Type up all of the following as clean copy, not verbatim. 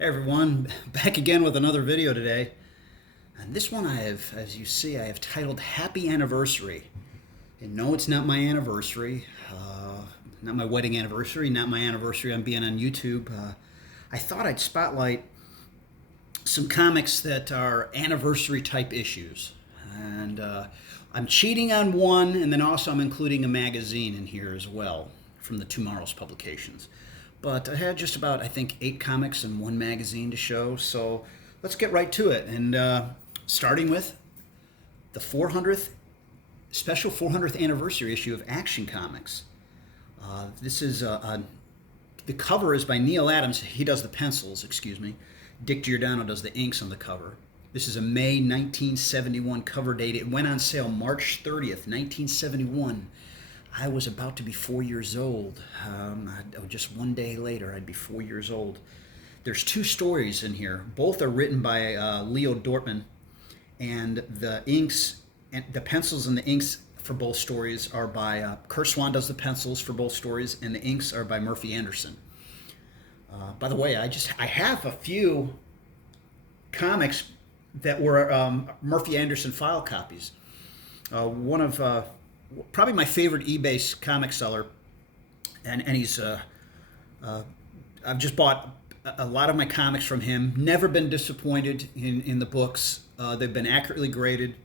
Hey everyone, back again with another video today. And this one as you see, I have titled Happy Anniversary. And no, it's not my anniversary, not my wedding anniversary, not my anniversary on being on YouTube. I thought I'd spotlight some comics that are anniversary type issues. And I'm cheating on one, and then also I'm including a magazine in here as well from the Tomorrow's publications. But I had just about, I think, 8 comics and 1 magazine to show, so let's get right to it. And starting with the 400th, special 400th anniversary issue of Action Comics. This is the cover is by Neal Adams. He does the pencils, excuse me. Dick Giordano does the inks on the cover. This is a May 1971 cover date. It went on sale March 30th, 1971. I was about to be 4 years old. Just one day later, I'd be 4 years old. There's 2 stories in here. Both are written by Leo Dortman, and the inks, and the pencils and the inks for both stories are by Curt Swan does the pencils for both stories, and the inks are by Murphy Anderson. By the way, I have a few comics that were Murphy Anderson file copies. One of probably my favorite eBay comic seller, and he's I've just bought a lot of my comics from him. Never been disappointed in the books. They've been accurately graded,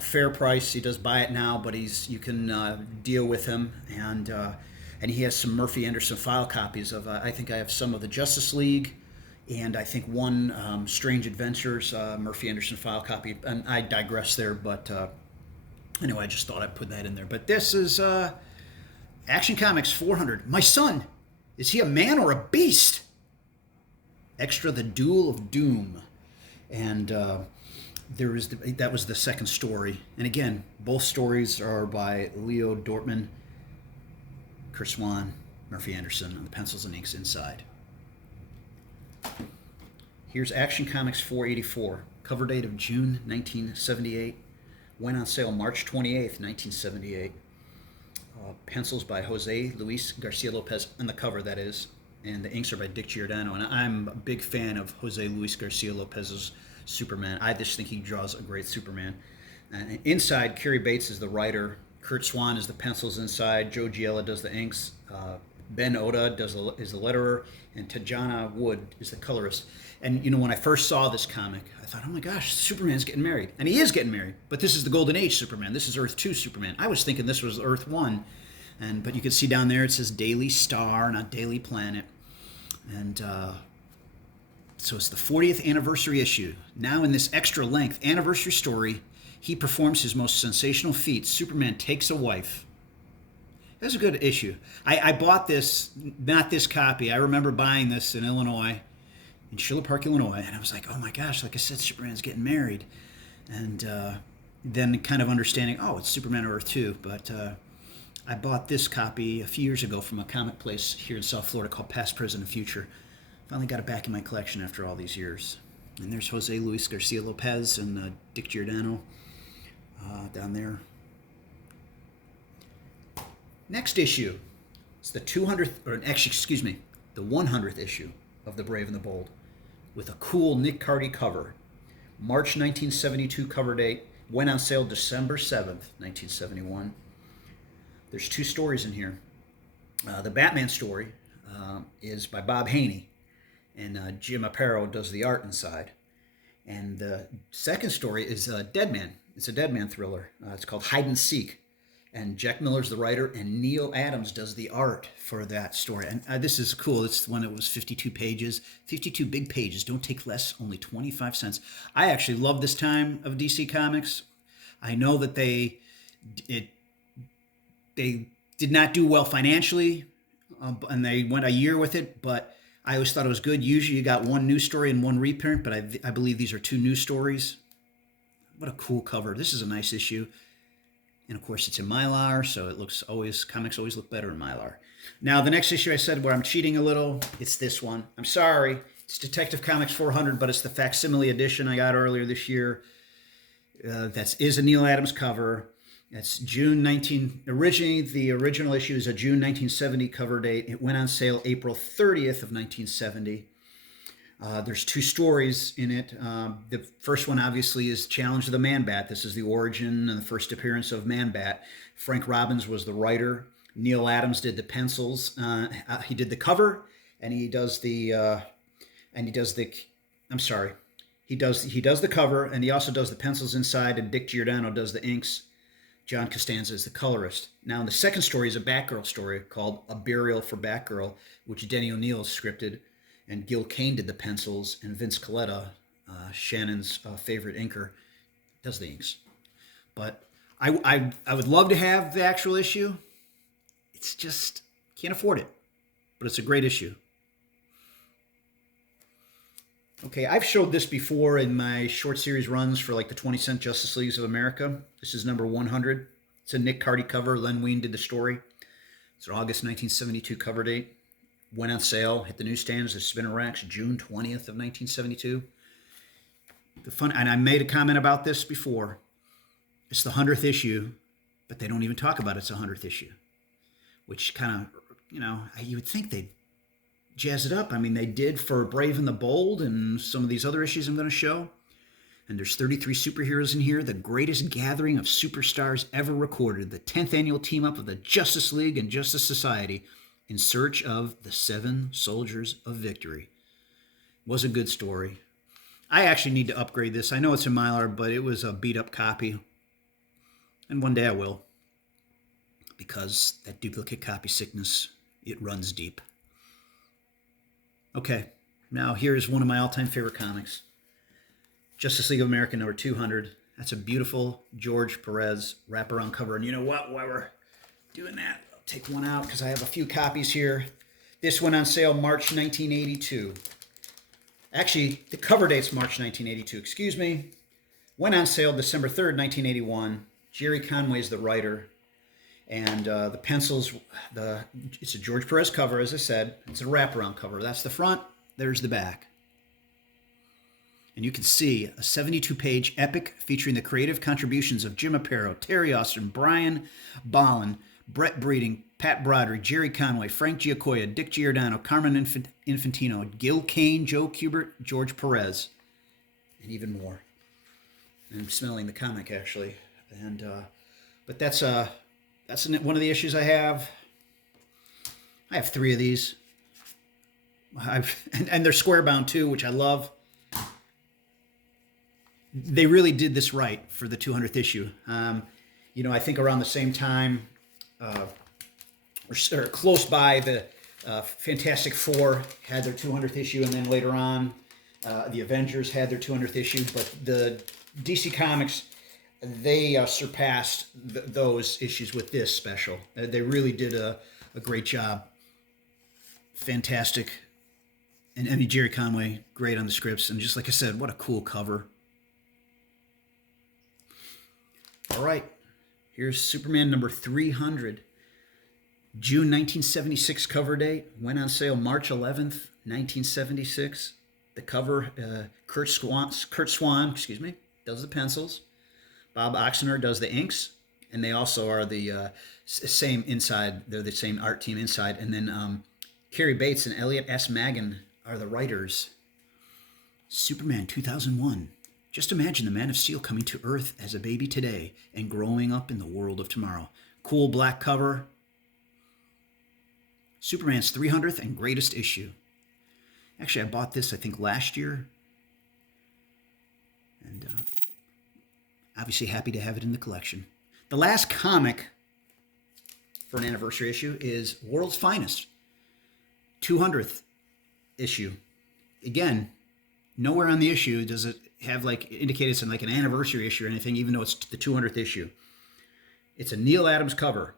fair price. He does buy it now, but you can deal with him, and he has some Murphy Anderson file copies of. I think I have some of the Justice League, and I think one Strange Adventures Murphy Anderson file copy. And I digress there, but. Anyway, I just thought I'd put that in there. But this is Action Comics 400. My son, is he a man or a beast? Extra, The Duel of Doom. And that was the second story. And again, both stories are by Leo Dortman, Curt Swan, Murphy Anderson, and the pencils and inks inside. Here's Action Comics 484. Cover date of June 1978. Went on sale March 28th, 1978. Pencils by Jose Luis Garcia Lopez, on the cover that is, and the inks are by Dick Giordano. And I'm a big fan of Jose Luis Garcia Lopez's Superman. I just think he draws a great Superman. And inside, Cary Bates is the writer. Curt Swan is the pencils inside. Joe Giella does the inks. Ben Oda is the letterer, and Tajana Wood is the colorist. And when I first saw this comic, I thought, oh my gosh, Superman's getting married. And he is getting married, but this is the Golden Age Superman. This is Earth 2 Superman. I was thinking this was Earth 1. But you can see down there it says Daily Star, not Daily Planet. And so it's the 40th anniversary issue. Now in this extra length anniversary story, he performs his most sensational feat. Superman takes a wife. That's a good issue. I bought this, not this copy. I remember buying this in Illinois, in Schiller Park, Illinois, and I was like, oh my gosh, like I said, Superman's getting married. And then kind of understanding, oh, it's Superman Earth 2. But I bought this copy a few years ago from a comic place here in South Florida called Past, Present, and Future. Finally got it back in my collection after all these years. And there's Jose Luis Garcia Lopez and Dick Giordano down there. Next issue, it's the 200th, or actually, excuse me, the 100th issue of The Brave and the Bold, with a cool Nick Cardy cover. March 1972 cover date, went on sale December 7th, 1971. There's 2 stories in here. The Batman story is by Bob Haney, and Jim Aparo does the art inside. And the second story is Dead Man. It's a Dead Man thriller. It's called Hide and Seek. And Jack Miller's the writer, and Neal Adams does the art for that story. And this is cool. It's one that was 52 pages. 52 big pages. Don't take less, only 25 cents. I actually love this time of DC Comics. I know that they did not do well financially, and they went a year with it, but I always thought it was good. Usually you got one news story and one reprint, but I believe these are 2 news stories. What a cool cover. This is a nice issue. And of course, it's in Mylar, so comics always look better in Mylar. Now, the next issue I said where I'm cheating a little, it's this one. I'm sorry, it's Detective Comics 400, but it's the facsimile edition I got earlier this year. That is a Neal Adams cover. It's originally the original issue is a June 1970 cover date. It went on sale April 30th of 1970. There's two stories in it. The first one, obviously, is Challenge of the Man-Bat. This is the origin and the first appearance of Man-Bat. Frank Robbins was the writer. Neil Adams did the pencils. He did the cover, and he does the. I'm sorry. He does the cover, and he also does the pencils inside. And Dick Giordano does the inks. John Costanza is the colorist. Now, the second story is a Batgirl story called A Burial for Batgirl, which Denny O'Neil scripted, and Gil Kane did the pencils, and Vince Colletta, Shannon's favorite inker, does the inks. But I would love to have the actual issue. It's just can't afford it, but it's a great issue. Okay, I've showed this before in my short series runs for like the 20-cent Justice Leagues of America. This is number 100. It's a Nick Cardy cover. Len Wein did the story. It's an August 1972 cover date. Went on sale, hit the newsstands, the spinner racks, June 20th of 1972. And I made a comment about this before. It's the 100th issue, but they don't even talk about it's a 100th issue, which kind of, you would think they'd jazz it up. I mean, they did for Brave and the Bold and some of these other issues I'm going to show. And there's 33 superheroes in here, the greatest gathering of superstars ever recorded, the 10th annual team-up of the Justice League and Justice Society in search of the 7 Soldiers of Victory. It was a good story. I actually need to upgrade this. I know it's a Mylar, but it was a beat-up copy. And one day I will. Because that duplicate copy sickness, it runs deep. Okay, now here's one of my all-time favorite comics. Justice League of America number 200. That's a beautiful George Perez wraparound cover. And you know what? While we're doing that, I'll take one out because I have a few copies here. This went on sale March 1982. Actually, the cover date's March 1982. Excuse me. Went on sale December 3rd, 1981. Jerry Conway's the writer. And the pencils, it's a George Perez cover, as I said. It's a wraparound cover. That's the front. There's the back. And you can see a 72-page epic featuring the creative contributions of Jim Aparo, Terry Austin, Brian Bolland, Brett Breeding, Pat Broderick, Jerry Conway, Frank Giacoya, Dick Giordano, Carmen Infantino, Gil Kane, Joe Kubert, George Perez, and even more. I'm smelling the comic, actually. And but that's one of the issues I have. I have 3 of these. And they're square bound too, which I love. They really did this right for the 200th issue. I think around the same time, or close by, the Fantastic Four had their 200th issue, and then later on, the Avengers had their 200th issue. But the DC Comics, they surpassed those issues with this special. They really did a great job. Fantastic. And Jerry Conway, great on the scripts. And just like I said, what a cool cover. All right, here's Superman number 300. June 1976 cover date. Went on sale March 11th, 1976. The cover, Kurt Swan, does the pencils. Bob Oxener does the inks. And they also are the same inside. They're the same art team inside. And then Cary Bates and Elliot S. Maggin are the writers. Superman 2001. Just imagine the Man of Steel coming to Earth as a baby today and growing up in the world of tomorrow. Cool black cover. Superman's 300th and greatest issue. Actually, I bought this, I think, last year. And obviously happy to have it in the collection. The last comic for an anniversary issue is World's Finest. 200th issue. Again, nowhere on the issue does it have indicate it's an anniversary issue or anything, even though it's the 200th issue. It's a Neil Adams cover.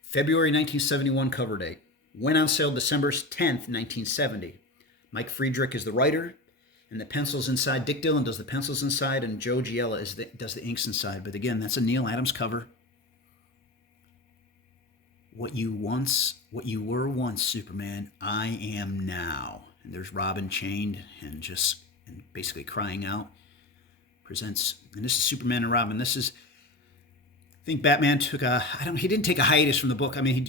February 1971 cover date. Went on sale December 10th, 1970. Mike Friedrich is the writer, and the pencils inside. Dick Dillon does the pencils inside, and Joe Giella does the inks inside. But again, that's a Neil Adams cover. What you were once, Superman, I am now. And there's Robin chained and basically crying out. Presents, and this is Superman and Robin. This is, I think Batman he didn't take a hiatus from the book. I mean,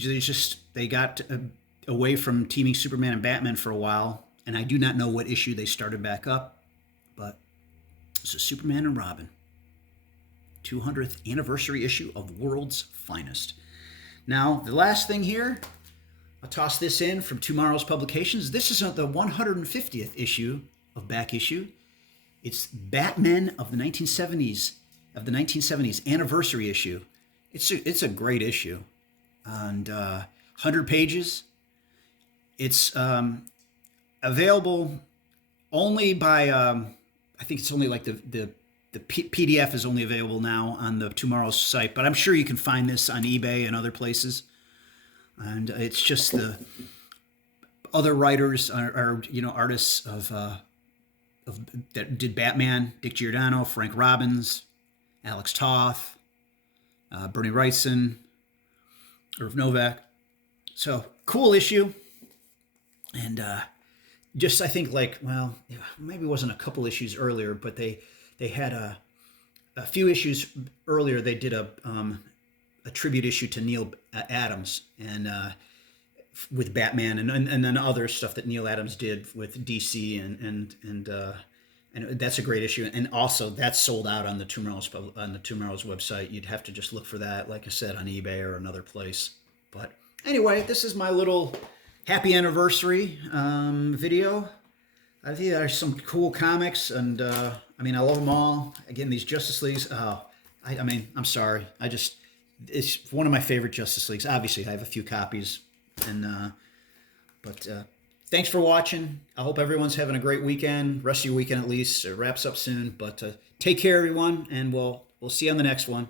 they got away from teaming Superman and Batman for a while. and I do not know what issue they started back up, but it's a Superman and Robin 200th anniversary issue of World's Finest. Now, the last thing here, I'll toss this in from Tomorrow's Publications. This is the 150th issue of Back Issue. It's Batman of the 1970s anniversary issue. It's a great issue, and 100 pages. It's available only by I think it's only like the PDF is only available now on the Tomorrow's site, but I'm sure you can find this on eBay and other places. And it's just the other writers are artists of that did Batman: Dick Giordano, Frank Robbins, Alex Toth, Bernie Wrightson, Irv Novak. So cool issue, and just I think maybe it wasn't a couple issues earlier, but they had a few issues earlier. They did a tribute issue to Neil Adams and with Batman and then other stuff that Neil Adams did with DC and that's a great issue. And also that's sold out on the Tomorrow's website. You'd have to just look for that, like I said, on eBay or another place. But anyway, this is my little happy anniversary video. I think there's some cool comics, and I love them all. Again, these Justice Leagues. I'm sorry. It's one of my favorite Justice Leagues. Obviously, I have a few copies, but thanks for watching. I hope everyone's having a great weekend. Rest of your weekend, at least. It wraps up soon, but take care, everyone, and we'll see you on the next one.